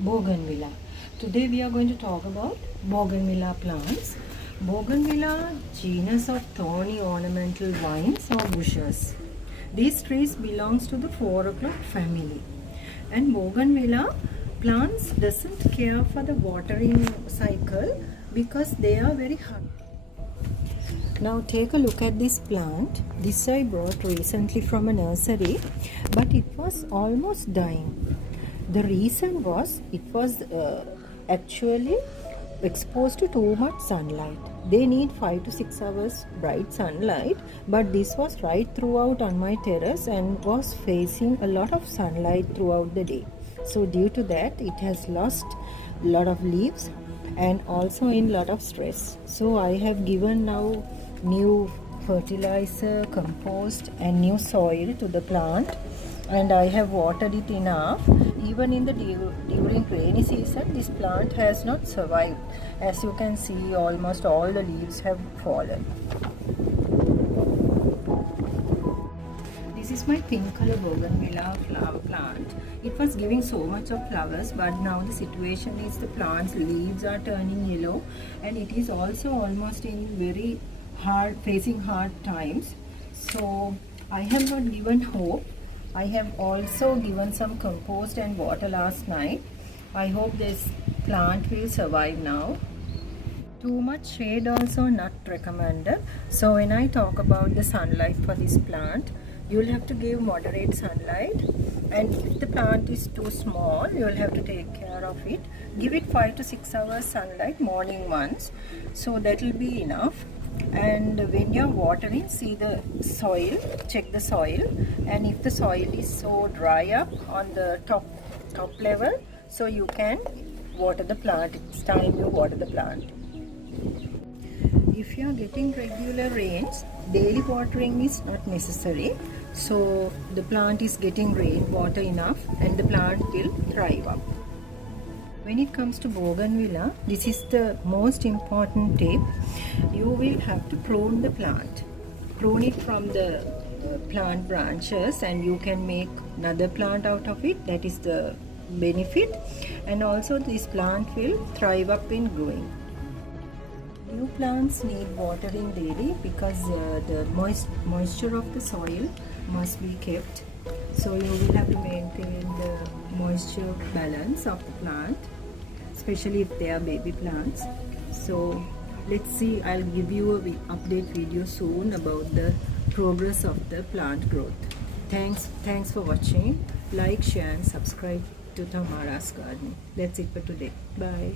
Bougainvillea. Today we are going to talk about Bougainvillea plants. Bougainvillea genus of thorny ornamental vines or bushes. These trees belongs to the 4 o'clock family. And Bougainvillea plants doesn't care for the watering cycle because they are very hard. Now take a look at this plant. This I brought recently from a nursery, but it was almost dying. The reason was it was actually exposed to too much sunlight. They need 5 to 6 hours bright sunlight, but this was right throughout on my terrace and was facing a lot of sunlight throughout the day. So due to that, it has lost a lot of leaves and also in lot of stress. So I have given now new fertilizer, compost and new soil to the plant, and I have watered it enough. Even in the during rainy season, this plant has not survived. As you can see, almost all the leaves have fallen. This is my pink color Bougainvillea flower plant. It was giving so much of flowers, but now the situation is the plant's leaves are turning yellow, and it is also almost in very facing hard times. So I have not given hope. I have also given some compost and water last night. I hope this plant will survive now. Too much shade also not recommended. So when I talk about the sunlight for this plant, you will have to give moderate sunlight, and if the plant is too small, you will have to take care of it. Give it 5 to 6 hours sunlight morning once, so that will be enough. And when you are watering, see the soil, check the soil, and if the soil is so dry up on the top level, so you can water the plant. It's time you water the plant. If you are getting regular rains, daily watering is not necessary. So the plant is getting rainwater enough and the plant will thrive up. When it comes to Bougainvillea, this is the most important tip. You will have to prune the plant. Prune it from the plant branches, and you can make another plant out of it. That is the benefit. And also this plant will thrive up in growing. New plants need watering daily because the moisture of the soil must be kept. So you will have to maintain the moisture balance of the plant, especially if they are baby plants. So let's see, I'll give you a update video soon about the progress of the plant growth. Thanks for watching. Like, share and subscribe to Thamara's garden. That's it for today. Bye.